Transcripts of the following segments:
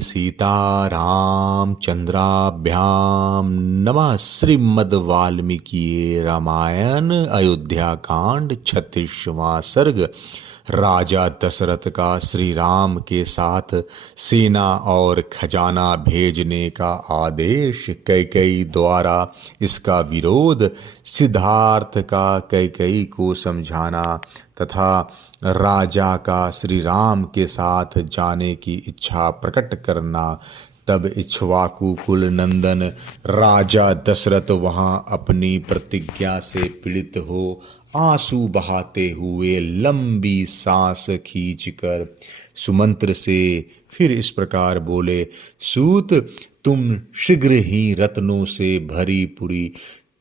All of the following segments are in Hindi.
सीतारामचंद्राभ्याम नमः। श्रीमद् वाल्मीकि रामायण अयोध्या कांड 36वां सर्ग। राजा दशरथ का श्री राम के साथ सेना और खजाना भेजने का आदेश, कैकेयी द्वारा इसका विरोध, सिद्धार्थ का कैकेयी को समझाना तथा राजा का श्री राम के साथ जाने की इच्छा प्रकट करना। तब इक्ष्वाकु कुल नंदन राजा दशरथ वहाँ अपनी प्रतिज्ञा से पीड़ित हो आंसू बहाते हुए लंबी सांस खींचकर सुमंत्र से फिर इस प्रकार बोले। सूत, तुम शीघ्र ही रत्नों से भरी पूरी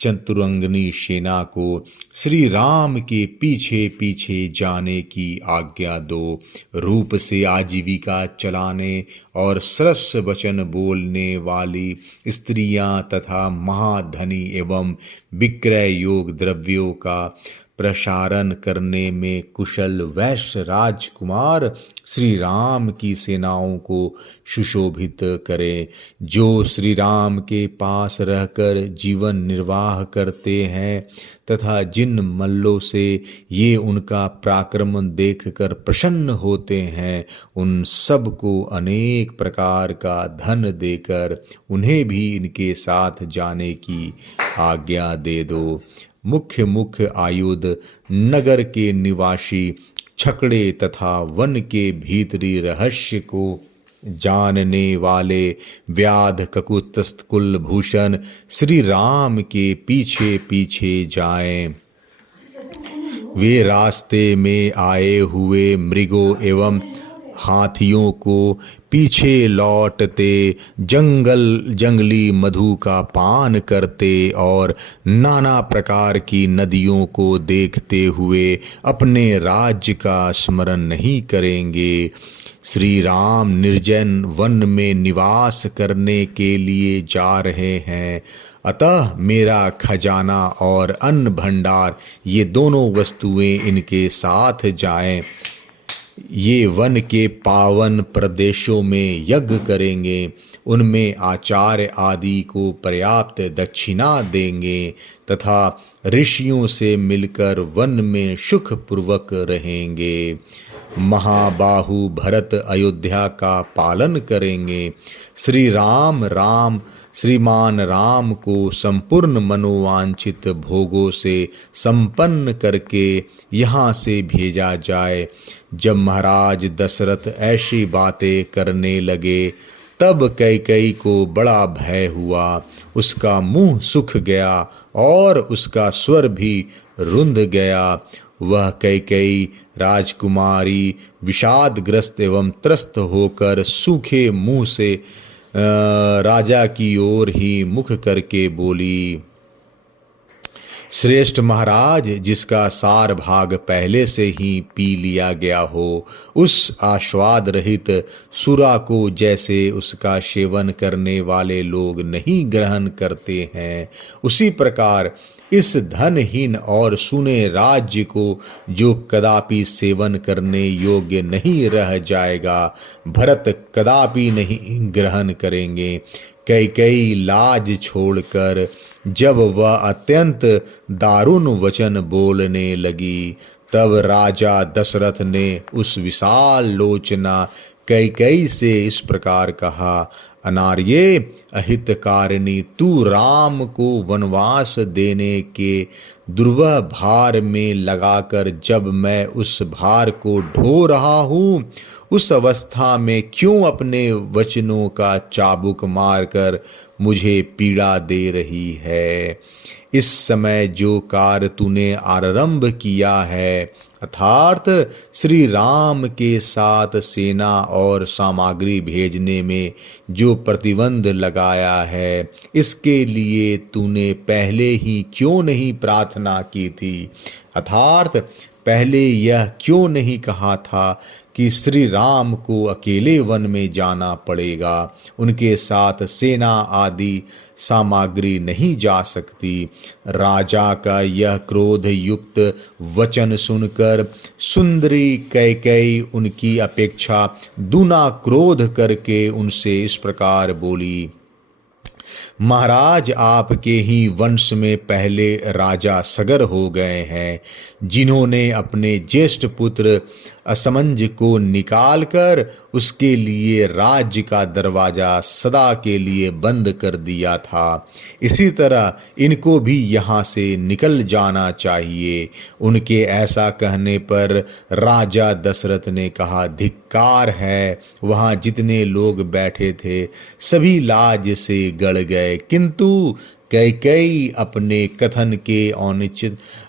चतुरंगनी सेना को श्री राम के पीछे पीछे जाने की आज्ञा दो। रूप से आजीविका चलाने और सरस वचन बोलने वाली स्त्रियां तथा महाधनी एवं विक्रय योग द्रव्यों का प्रसारण करने में कुशल वैश्य राजकुमार श्री राम की सेनाओं को सुशोभित करें, जो श्री राम के पास रहकर जीवन निर्वाह करते हैं तथा जिन मल्लों से ये उनका पराक्रम देखकर प्रसन्न होते हैं, उन सब को अनेक प्रकार का धन देकर उन्हें भी इनके साथ जाने की आज्ञा दे दो। मुख्य मुख्य आयुध, नगर के निवासी, छकड़े तथा वन के भीतरी रहस्य को जानने वाले व्याध ककुत्स्थ कुलभूषण श्री राम के पीछे पीछे जाएं। वे रास्ते में आए हुए मृगों एवं हाथियों को पीछे लौटते जंगली मधु का पान करते और नाना प्रकार की नदियों को देखते हुए अपने राज्य का स्मरण नहीं करेंगे। श्री राम निर्जन वन में निवास करने के लिए जा रहे हैं, अतः मेरा खजाना और अन्न भंडार ये दोनों वस्तुएं इनके साथ जाएं। ये वन के पावन प्रदेशों में यज्ञ करेंगे, उनमें आचार्य आदि को पर्याप्त दक्षिणा देंगे तथा ऋषियों से मिलकर वन में सुख पूर्वक रहेंगे। महाबाहु भरत अयोध्या का पालन करेंगे। श्रीमान राम को संपूर्ण मनोवांछित भोगों से संपन्न करके यहाँ से भेजा जाए। जब महाराज दशरथ ऐसी बातें करने लगे तब कैकेयी को बड़ा भय हुआ, उसका मुंह सूख गया और उसका स्वर भी रुंध गया। वह कैकेयी राजकुमारी विषादग्रस्त एवं त्रस्त होकर सूखे मुंह से राजा की ओर ही मुख करके बोली। श्रेष्ठ महाराज, जिसका सार भाग पहले से ही पी लिया गया हो, उस आस्वाद रहित सुरा को जैसे उसका सेवन करने वाले लोग नहीं ग्रहण करते हैं, उसी प्रकार इस धनहीन और सुने राज्य को जो कदापि सेवन करने योग्य नहीं रह जाएगा, भरत कदापि नहीं ग्रहण करेंगे। कैकेयी लाज छोड़कर जब वह अत्यंत दारुण वचन बोलने लगी, तब राजा दशरथ ने उस विशाल लोचना कैकेयी से इस प्रकार कहा। अनार्ये, अहितकारिणी, तू राम को वनवास देने के दुर्वह भार में लगाकर जब मैं उस भार को ढो रहा हूँ, उस अवस्था में क्यों अपने वचनों का चाबुक मारकर मुझे पीड़ा दे रही है। इस समय जो कार्य तूने आरंभ किया है, अर्थात श्री राम के साथ सेना और सामग्री भेजने में जो प्रतिबंध लगाया है, इसके लिए तूने पहले ही क्यों नहीं प्रार्थना की थी, अर्थात पहले यह क्यों नहीं कहा था कि श्री राम को अकेले वन में जाना पड़ेगा, उनके साथ सेना आदि सामग्री नहीं जा सकती। राजा का यह क्रोध युक्त वचन सुनकर सुंदरी कैकेयी उनकी अपेक्षा दूना क्रोध करके उनसे इस प्रकार बोली, महाराज, आपके ही वंश में पहले राजा सगर हो गए हैं, जिन्होंने अपने ज्येष्ठ पुत्र असमंज को निकालकर उसके लिए राज्य का दरवाजा सदा के लिए बंद कर दिया था। इसी तरह इनको भी यहाँ से निकल जाना चाहिए। उनके ऐसा कहने पर राजा दशरथ ने कहा, धिक्कार है। वहाँ जितने लोग बैठे थे सभी लाज से गड़ गए, किंतु कैकेयी अपने कथन के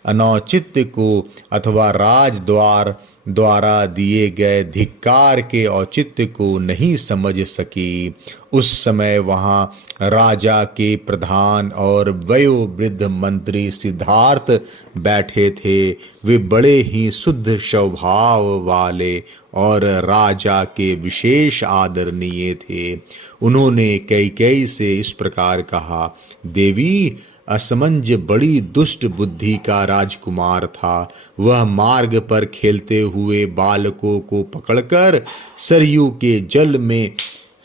अनौचित्य को अथवा राजद्वार द्वारा दिए गए धिक्कार के औचित्य को नहीं समझ सकी। उस समय वहाँ राजा के प्रधान और वयोवृद्ध मंत्री सिद्धार्थ बैठे थे। वे बड़े ही शुद्ध स्वभाव वाले और राजा के विशेष आदरणीय थे। उन्होंने कैकेयी से इस प्रकार कहा, देवी, असमंज बड़ी दुष्ट बुद्धि का राजकुमार था। वह मार्ग पर खेलते हुए बालकों को पकड़कर सरयू के जल में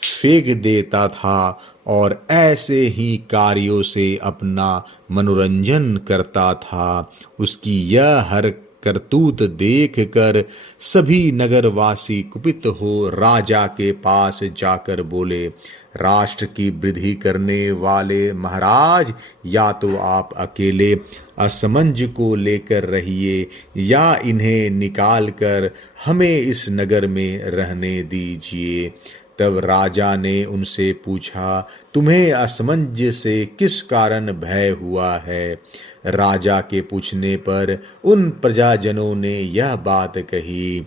फेंक देता था और ऐसे ही कार्यों से अपना मनोरंजन करता था। उसकी यह हर करतूत देख कर सभी नगरवासी कुपित हो राजा के पास जाकर बोले, राष्ट्र की वृद्धि करने वाले महाराज, या तो आप अकेले असमंज को लेकर रहिए या इन्हें निकाल कर हमें इस नगर में रहने दीजिए। तब राजा ने उनसे पूछा, तुम्हें असमंज से किस कारण भय हुआ है? राजा के पूछने पर उन प्रजाजनों ने यह बात कही,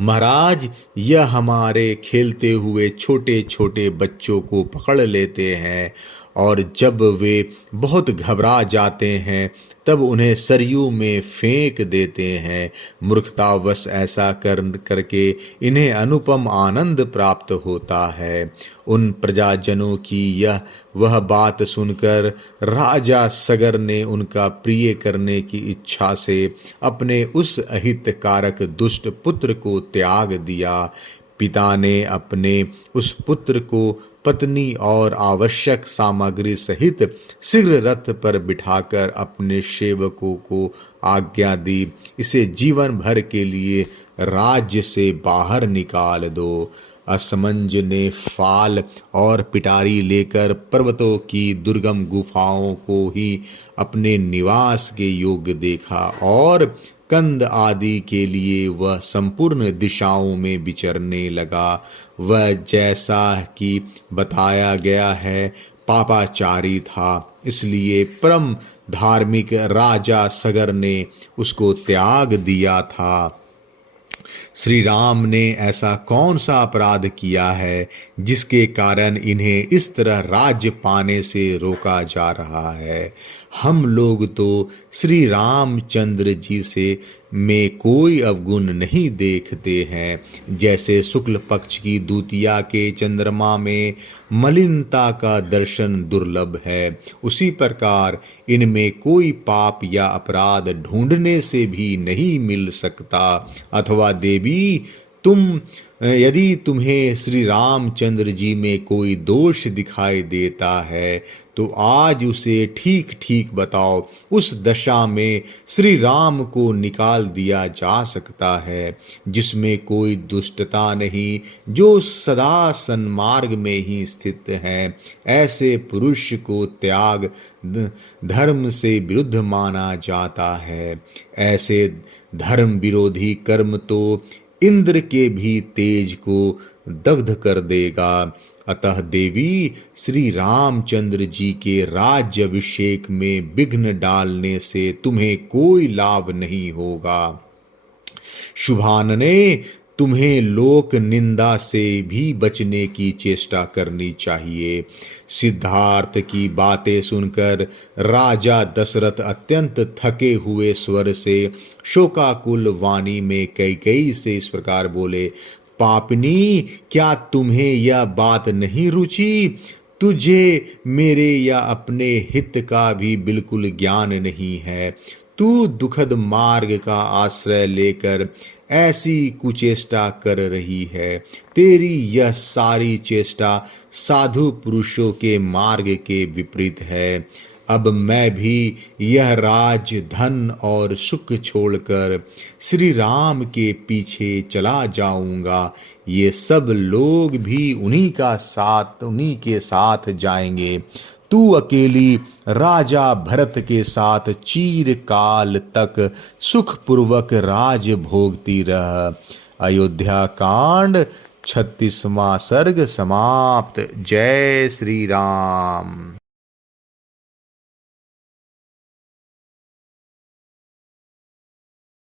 महाराज, यह हमारे खेलते हुए छोटे छोटे बच्चों को पकड़ लेते हैं और जब वे बहुत घबरा जाते हैं तब उन्हें सरयू में फेंक देते हैं। मूर्खतावश ऐसा करके इन्हें अनुपम आनंद प्राप्त होता है। उन प्रजाजनों की वह बात सुनकर राजा सगर ने उनका प्रिय करने की इच्छा से अपने उस अहितकारक दुष्ट पुत्र को त्याग दिया। पिता ने अपने उस पुत्र को पत्नी और आवश्यक सामग्री सहित शीघ्र रथ पर बिठाकर अपने सेवकों को आज्ञा दी, इसे जीवन भर के लिए राज्य से बाहर निकाल दो। असमंज ने फाल और पिटारी लेकर पर्वतों की दुर्गम गुफाओं को ही अपने निवास के योग्य देखा और कंद आदि के लिए वह संपूर्ण दिशाओं में विचरने लगा। वह जैसा कि बताया गया है पापाचारी था, इसलिए परम धार्मिक राजा सगर ने उसको त्याग दिया था। श्री राम ने ऐसा कौन सा अपराध किया है जिसके कारण इन्हें इस तरह राज्य पाने से रोका जा रहा है? हम लोग तो श्री रामचंद्र जी से में कोई अवगुण नहीं देखते हैं। जैसे शुक्ल पक्ष की द्वितीया के चंद्रमा में मलिनता का दर्शन दुर्लभ है, उसी प्रकार इनमें कोई पाप या अपराध ढूंढने से भी नहीं मिल सकता। अथवा देवी, यदि तुम्हें श्री रामचंद्र जी में कोई दोष दिखाई देता है तो आज उसे ठीक ठीक बताओ। उस दशा में श्री राम को निकाल दिया जा सकता है जिसमें कोई दुष्टता नहीं, जो सदा सन्मार्ग में ही स्थित है। ऐसे पुरुष को त्याग धर्म से विरुद्ध माना जाता है। ऐसे धर्म विरोधी कर्म तो इंद्र के भी तेज को दग्ध कर देगा। अतः देवी, श्री रामचंद्र जी के राज्याभिषेक में विघ्न डालने से तुम्हें कोई लाभ नहीं होगा। शुभानने, तुम्हें लोक निंदा से भी बचने की चेष्टा करनी चाहिए। सिद्धार्थ की बातें सुनकर राजा दशरथ अत्यंत थके हुए स्वर से शोकाकुल वाणी में कैकेयी से इस प्रकार बोले, पापनी, क्या तुम्हें यह बात नहीं रुची? तुझे मेरे या अपने हित का भी बिल्कुल ज्ञान नहीं है। तू दुखद मार्ग का आश्रय लेकर ऐसी कुचेष्टा कर रही है। तेरी यह सारी चेष्टा साधु पुरुषों के मार्ग के विपरीत है। अब मैं भी यह राज, धन और सुख छोड़कर श्री राम के पीछे चला जाऊंगा। ये सब लोग भी उन्हीं के साथ जाएंगे। तू अकेली राजा भरत के साथ चिरकाल तक सुखपूर्वक राज भोगती रह। अयोध्या कांड 36वां सर्ग समाप्त। जय श्री राम।